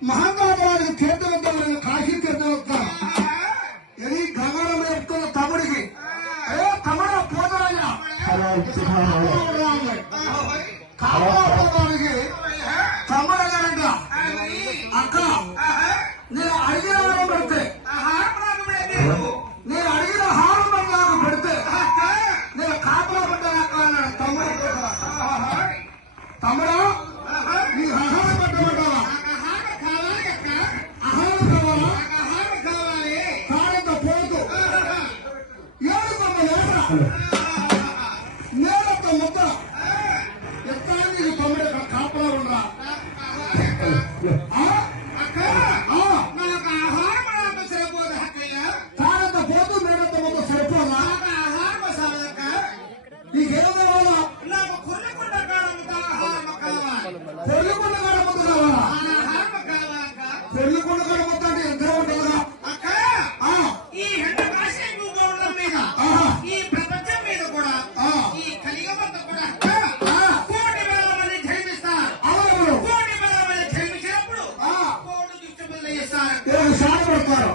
మహాకాళానికి తీర్థవంతమైన కాశీ తీర్థవంతం ఇది గంగారం చెప్తున్న తమ్ముడికి ఏ తమ్ముడు పోతారయ్యా కాపాడడానికి తమ్ముడు అన్నాడంట అక్క నేను అడిగిన హారం పెడితే నేను అడిగిన హారం నాకు పెడితే నేను కాపలా పడ్డానక్క అన్నాడు తమ్ముడు. తమ్ముడా నీ ఆహారం పట్టమంటావా? ఆహారం కావాలా? కాడంత పోతు ఏడు కొమ్మ ఏడ్రా నేలంత ముద్ద ఎత్తానికి నీకు తమ్ముడు ఇక్కడ కాపలా ఉండరా? కాడంత పోతు మేడంత ముద్ద సరిపోదా? నీకేం కావాలా? పెళ్లికొండ కాడ ముద్ద కావాలా? పెళ్లికొండ కాడ ముద్ద అంటే ఎంత ఉంటుందా? ఈ ఎండ కాశీభూగా ఉండడం మీద ఈ ప్రపంచం మీద కూడా ఈ కలియుగమంతా కూడా కోటి వేల మంది జన్మిస్తారు. కోటి వేల మంది జన్మించినప్పుడు కోటి దుష్టులు చేస్తారు. సాధపడతారు.